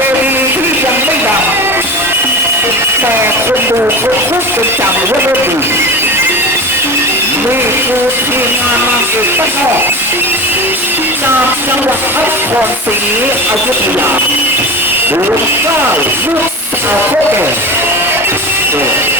ดีที่ยังไม่ดังแต่คนดูคนคุกเป็นจำว่าเล่นดีนี่คือทีมงานมาเอกบ้านนอกจากจังหวัดพระนครศรีอยุธยาดวงเก้าลูกสาวพ่อแก่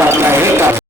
about my.